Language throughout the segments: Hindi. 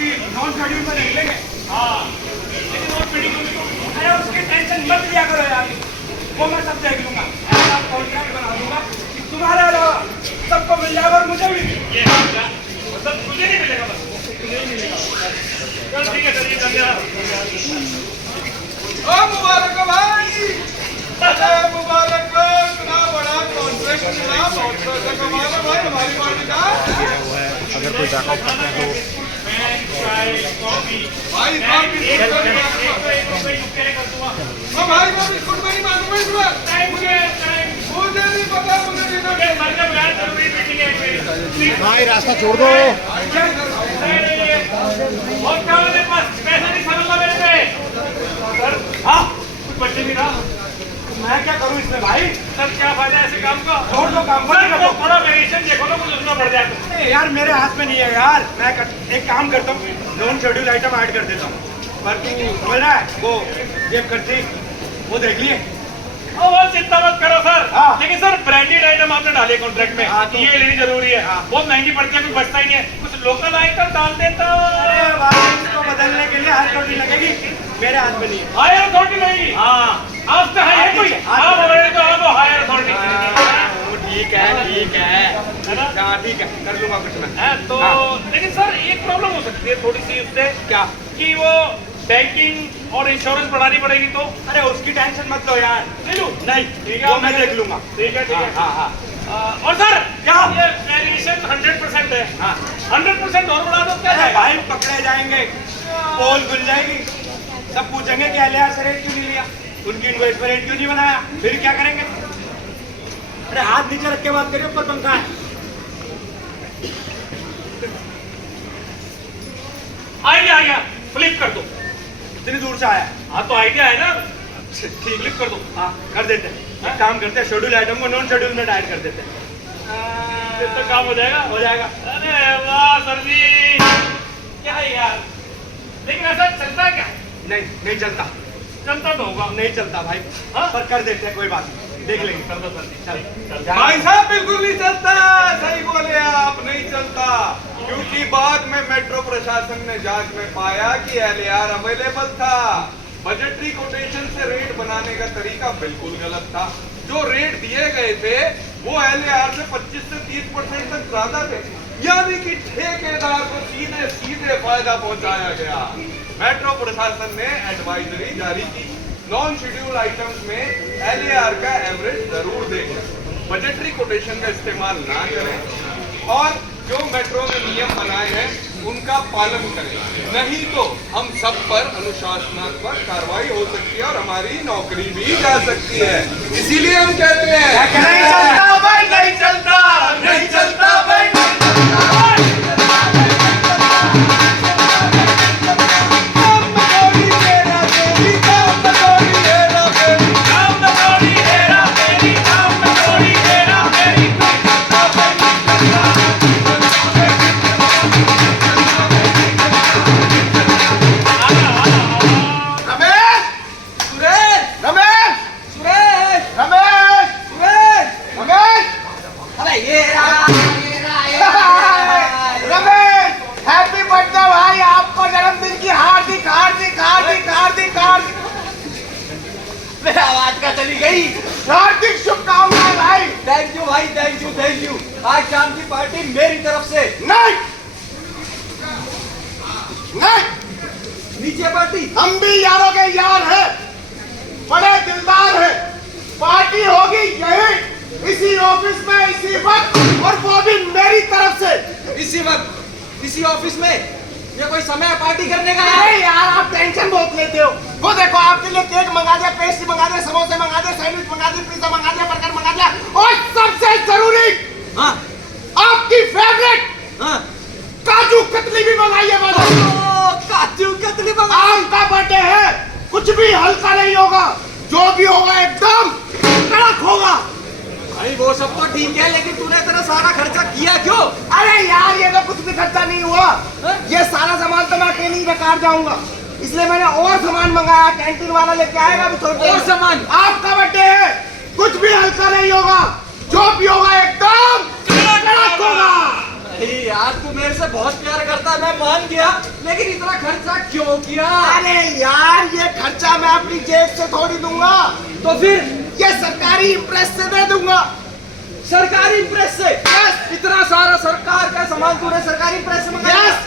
बाकी नॉन शेड्यूल में देख लेंगे। हाँ लेकिन और मीटिंग में तो अरे उसकी टेंशन मत लिया करो यार, वो मैं सब देख लूंगा। ऐसा कॉन्ट्रैक्ट बना दूंगा कि तुम्हारे अलावा सबको मिल जाएगा और मुझे भी। ये मतलब मुझे नहीं मिलेगा, बस मुझे ही मिलेगा। चल ठीक है, चलिए धन्यवाद। ओ मुबारक भाई, मुबारक, इतना बड़ा कॉन्ट्रैक्ट मिला, बहुत पैसा कमाना भाई हमारी पार्टी का। अगर कोई बैकअप करते हैं तो भाई भाई मैं बिस्कुट में नहीं मानूंगा इस बार। मुझे नहीं पता, मुझे डिनर भाई रास्ता छोड़ दो। हाँ कुछ बच्चे भी रहा, मैं क्या करूँ इसमें भाई? सर क्या फायदा ऐसे काम का? छोड़ दो काम को। थोड़ा वेरिएशन देखो ना, कुछ उसमें बढ़ जाए। यार मेरे हाथ में नहीं है यार, मैं एक काम करता हूँ, नॉन शेड्यूल आइटम ऐड कर देता हूँ। पर तू बोल रहा है वो जेब खर्ची वो देख लिए। वो चिंता मत करो सर। हाँ। लेकिन सर ब्रांडेड आइटम आपने डाले कॉन्ट्रैक्ट में। हाँ, तो ये लेनी जरूरी है। हाँ। बहुत महंगी पड़ती है, कुछ बचता ही नहीं है। कुछ लोकल आइटम डाल देता। अरे भाई इसको बदलने के लिए हाथ थोड़ी लगेगी, मेरे हाथ में नहीं है। हायर अथॉरिटी लगेगी। हाँ आप तो है कोई, आप ऑलरेडी तो आप हायर अथॉरिटी। ठीक है हाँ ठीक है, कर लूंगा कुछ मैं। तो लेकिन सर एक प्रॉब्लम हो सकती है थोड़ी सी उससे, क्या? कि वो बैंकिंग और इंश्योरेंस बढ़ानी पड़ेगी तो। अरे उसकी टेंशन मत लो यार, ले लूं? नहीं ठीक है, वो मैं देख लूंगा। ठीक है हाँ हाँ और सर क्या? ये वेरिएशन 100% है। हाँ 100% और बढ़ा दो क्या अरे जाएगा? भाई पकड़े जाएंगे, पोल खुल जाएगी, सब पूछेंगे कि LAR से रेट क्यों नहीं लिया, उनकी इनवॉइस पर रेट क्यों नहीं बनाया, फिर क्या करेंगे? अरे हाथ नीचे रख के बात करिए, ऊपर पंखा है। आइडिया आ गया, फ्लिप कर दो। इतनी दूर से आया। हाँ तो आइडिया है ना, ठीक फ्लिप कर दो। हाँ कर देते हैं, एक काम करते हैं, शेड्यूल आइटम को नॉन शेड्यूल में ऐड कर देते हैं। फिर तो काम हो जाएगा। हो जाएगा। अरे वाह सर जी, क्या है यार। लेकिन ऐसा चलता है क्या? नहीं चलता, चलता तो होगा। नहीं चलता भाई। हाँ? पर कर देते हैं, कोई बात नहीं, देख लेंगे। कर दो सर जी। चल भाई साहब बिल्कुल नहीं चलता, सही बोले आप, नहीं चलता। क्योंकि बाद में मेट्रो प्रशासन ने जांच में पाया कि LAR अवेलेबल था। बजटरी कोटेशन से रेट बनाने का तरीका बिल्कुल गलत था। जो रेट दिए गए थे वो LAR से 25 से 30% तक ज्यादा थे, यानी कि ठेकेदार को सीधे फायदा पहुंचाया गया। मेट्रो प्रशासन ने एडवाइजरी जारी की, नॉन शेड्यूल आइटम्स में LAR का एवरेज जरूर देखें, बजटरी कोटेशन का इस्तेमाल ना करें और जो मेट्रो ने नियम बनाए हैं उनका पालन करें, नहीं तो हम सब पर अनुशासनात्मक कार्रवाई हो सकती है और हमारी नौकरी भी जा सकती है। इसीलिए हम कहते हैं नहीं चलता भाई, नहीं चलता, नहीं चलता भाई, नहीं चलता। हार्दिक शुभकामनाएं भाई। थैंक यू भाई, थैंक यू। आज शाम की पार्टी मेरी तरफ से। नहीं नीचे पार्टी। हम भी यारों के यार हैं, बड़े दिलदार हैं। पार्टी होगी यही, इसी ऑफिस में, इसी वक्त, और वो भी मेरी तरफ से। इसी वक्त, इसी ऑफिस में? ये कोई समय है पार्टी करने का? अरे यार आप टेंशन बहुत लेते हो। वो देखो आपके लिए केक मंगा दिया, पेस्ट्री मंगा दिया, समोसे मंगा दिया, सैंडविच मंगा दिया, पिज्जा मंगा दिया, बर्गर मंगा दिया, और सबसे जरूरी हाँ आपकी फेवरेट काजू कतली भी मंगाई है। काजू कतली मंगा। आम का बर्थडे है, कुछ भी हल्का नहीं होगा, जो भी होगा एकदम कड़क होगा। भाई वो सब तो ठीक है, लेकिन तूने इतना सारा खर्चा किया क्यों? अरे यार ये तो कुछ भी खर्चा नहीं हुआ, ये सारा सामान तो मैं अकेले ही बेकार जाऊंगा, इसलिए मैंने और सामान मंगाया, कैंटीन वाला लेके आएगा अभी थोड़ी देर। और सामान? आपका बर्थडे है, कुछ भी हल्का नहीं होगा, जो भी होगा एकदम कड़क होगा। भाई यार तू मेरे से बहुत प्यार करता है, मैं मान गया, लेकिन इतना खर्चा क्यों किया? अरे यार ये खर्चा मैं अपनी जेब से थोड़ी दूंगा, तो फिर ये सरकारी इम्प्रेस से दे दूंगा। सरकारी प्रेस से? यस। इतना सारा सरकार का सामान तूने सरकारी प्रेस से मंगाया? यस,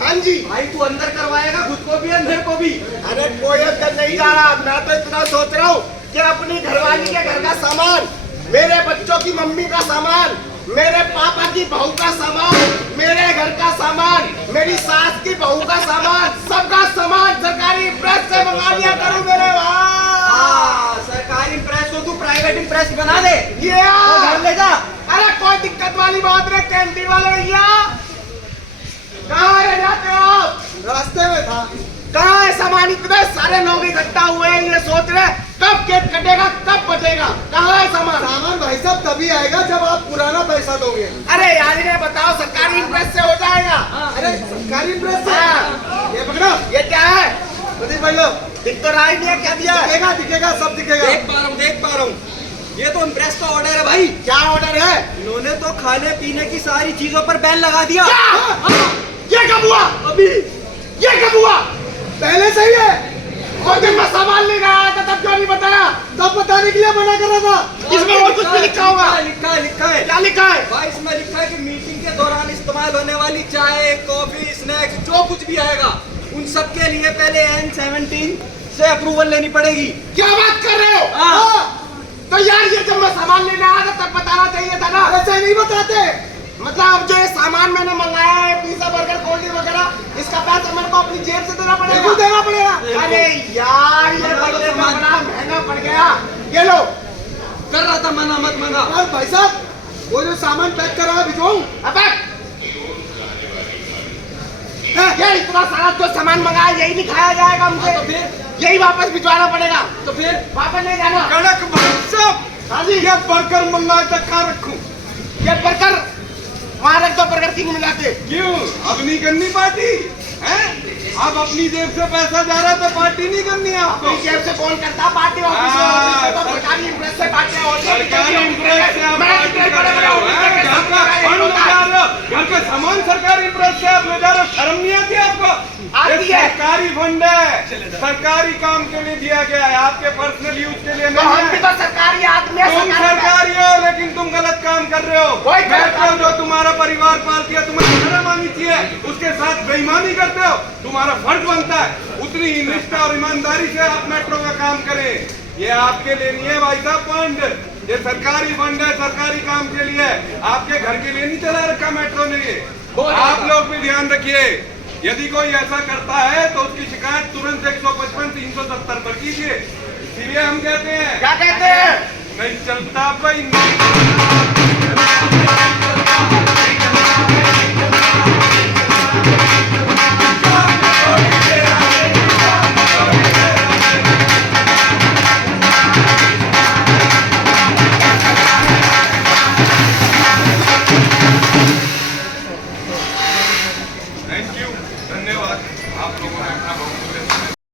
हाँ जी। भाई तू अंदर करवाएगा खुद को भी अंदर को भी? अरे कोई अंदर नहीं जा रहा, मैं तो इतना सोच रहा हूँ कि अपनी घरवाली के घर का सामान, मेरे बच्चों की मम्मी का सामान, मेरे पापा की बहू का सामान, मेरे घर का सामान, मेरी सास की बहू का सामान, सबका सामान सरकारी प्रेस से मंगा लिया करूँ मेरे भाई। सरकारी प्रेस को तू प्राइवेट प्रेस बना दे, ये घर ले जा। अरे कोई दिक्कत वाली बात नहीं, कैंटीन वाले भैया कहाँ रह जाते हो आप? रास्ते में था। कहाँ है सामान? इतने सारे लोग इकट्ठा हुए हैं, ये सोच रहे कब केक कटेगा, कब बचेगा। कहाँ है सामान? सामान भाई साहब तभी आएगा जब आप पुराना पैसा दोगे। अरे यार इन्हें बताओ, सरकारी इम्प्रेस से हो जाएगा। अरे सरकारी प्रेस से हाँ। ये पकड़ो, ये क्या है? प्रदीप भाई लो, दिख तो रहा ही नहीं है, क्या दिया है? दिखेगा दिखेगा सब दिखेगा। देख पा रहा हूँ, ये तो इम्प्रेस का ऑर्डर है भाई। क्या ऑर्डर है? इन्होंने तो खाने पीने की सारी चीजों पर बैन लगा दिया। ये कब हुआ? अभी ये कब हुआ? पहले से ही है, और जब मैं सामान लेकर आया था तब क्यों नहीं बताया? तब बताने के लिए मना कर रहा था। इसमें और कुछ भी लिखा होगा? लिखा है। क्या लिखा है? भाई इसमें लिखा है कि मीटिंग के दौरान इस्तेमाल होने वाली चाय, कॉफी, स्नैक्स जो कुछ भी आएगा उन सब के लिए पहले N17 से अप्रूवल लेनी पड़ेगी। क्या बात कर रहे हो? हाँ। तो यार ये जब मैं सामान लेने आया था तब बताना चाहिए था ना। ऐसा नहीं बताते। मतलब अब जो ये सामान मैंने मंगाया है, पिज्जा, बर्गर, कोल्ड ड्रिंक वगैरह, इसका पैसा मेरे को अपनी जेब से देना पड़ेगा। बिल्कुल देना पड़ेगा। अरे यार ये बड़े में बड़ा महंगा पड़ गया। ये लो। कर रहा था मना मत मना। और भाई साहब वो जो सामान पैक करा है भिजवाऊं? अबे ये इतना सारा जो सामान मंगाया यही नहीं खाया जाएगा मुझे, तो फिर यही वापस भिजवाना पड़ेगा। तो फिर वापस नहीं जाना। कड़क भाई साहब, हाँ जी। ये बर्गर मंगाया था, कहाँ रखूं? ये बर्गर वहाँ रख दो, बर्गर की नहीं मिलाते। क्यों? अब नहीं करनी पार्टी हैं? अब अपनी जेब से पैसा जा रहा तो पार्टी नहीं करनी है आपको? अपनी जेब से कौन करता पार्टी? ऑफिस में तो सरकारी इम्प्रेस से पार्टियां होती हैं। सरकारी इम्प्रेस से आप मैं पार्टी टिकट कर रहे हो, हैं? घर का फंड ले जा रहे हो, घर का सामान सरकारी इम्प्रेस से आप ले जा रहे हो, शर्म नहीं आती आपको? आती ये है। सरकारी फंड है, सरकारी काम के लिए दिया गया है, आपके पर्सनल यूज के लिए तो नहीं हम भी है। तो सरकारी आदमी है, तुम सरकारी सरकारी हो लेकिन तुम गलत काम कर रहे हो। कोई गलत मेट्रो जो तुम्हारा परिवार पालती है, तुम्हें शर्म आनी चाहिए। उसके साथ बेईमानी करते हो, तुम्हारा फर्ज बनता है उतनी ही निष्ठा और ईमानदारी से आप मेट्रो का काम करें। ये आपके लिए नहीं है भाई साहब फंड, ये सरकारी फंड है, सरकारी काम के लिए। आपके घर के लिए नहीं चला रखा मेट्रो ने। आप लोग भी ध्यान रखिए, यदि कोई ऐसा करता है तो उसकी शिकायत तुरंत 155-370 पर कीजिए। इसीलिए हम कहते हैं, क्या कहते हैं? नहीं चलता भाई।